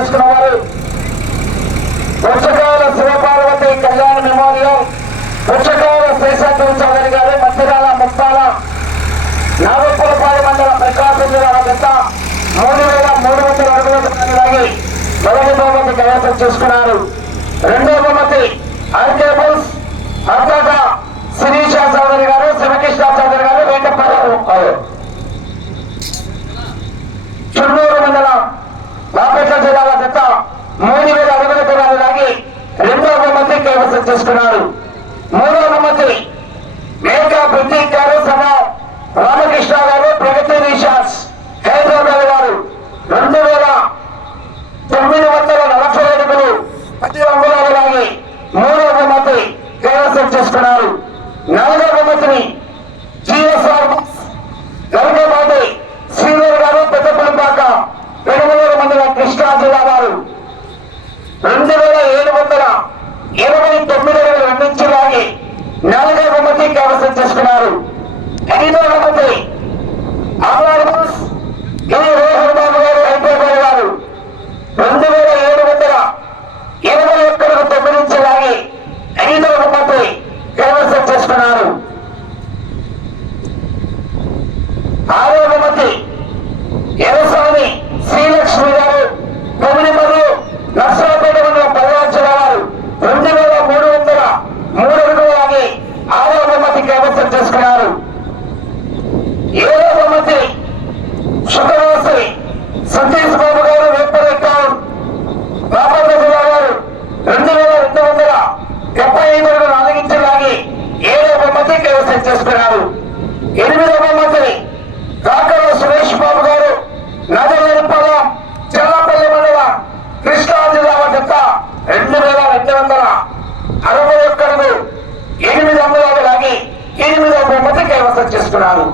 చేసుకున్న వారు. పుచ్చకాయల శివపార్వతి కళ్యాణ మెమోరియల్ పుచ్చకాయల శేషాద్రి చౌదరి గారు మధ్యరాల ముప్పాల నాగపురపాడు మండలం ప్రకాశం జిల్లా జత మూడు వేల మూడు వందల అడుగుల దూరాన్ని లాగి మొదటి బహుమతి కైవసం చేసుకున్నారు. రెండు బహుమతి ఆర్కేబుల్స్ అర్ధాట శిరీష చౌదరి గారు శివకృష్ణ చౌదరి గారు వెంకటపల్లి చుట్టూరు మండలం బాపట్ల జిల్లాల జత మూడు వేల అడుగుల దూరాన్ని లాగి రెండో బహుమతి కైవసం చేసుకున్నారు. మూడో బహుమతి మేకా ప్రతీక్ గారు సభ రామకృష్ణ గారు ప్రగతి రీషార్ట్స్ హైదరాబాద్ గారు. రెండు వేల తొమ్మిది వందల నలభై అడుగులు పది అంగుళాలు లాగి మూడో బహుమతి కైవసం చేసుకున్నారు. నాలుగో బహుమతిని జిఎస్ఆర్ గరుడబాబు శ్రీధర్ గారు పెద్దపల్లిపాక పెరుమలూరు మండల కృష్ణా జిల్లా వారు. రెండు వేల ఏడు వందల ఇరవై తొమ్మిది వేల నుంచి లాగి నాలుగో బహుమతి కైవసం చేసుకున్నారు ఐదో బహుమతి ఆర్ఆర్ఎస్ గిరి రోహన్ బాబు గారు హైదరాబాద్ గారు రెండు వేల ఏడు వందల ఇరవై ఒక్కలకు తొమ్మిది నుంచి లాగి ఐదో బహుమతి కైవసం చేసుకున్నారు ఆరో బహుమతి ఎరస్వామి శ్రీలక్ష్మి గారు తొమ్మిది మరియు నర్సరాపేట మండలం పదహారు జిల్లా వారు రెండు వేల మూడు వందల మూడు అడుగులు లాగి ఆరో బహుమతి కైవసం చేసుకున్నారు ఏడో బహుమతి శుక్రవాసి సతీష్ బాబు గారు వేపల్లి టౌన్ బాపట్ల జిల్లా గారు రెండు వేల రెండు వందల డెబ్బై ఐదు అడుగులు నాలుగించి లాగి ఏడో బహుమతి కైవసం చేసుకున్నారు. ఎనిమిదో బహుమతి కాకర సురేష్ బాబు గారు నదలపాలెం చెల్లపల్లి మండలం కృష్ణా జిల్లా వద్ద రెండు వేల రెండు వందల అరవై ఒక్కడు ఎనిమిది వందల లాగి ఎనిమిదో బహుమతి కైవసం చేసుకున్నారు.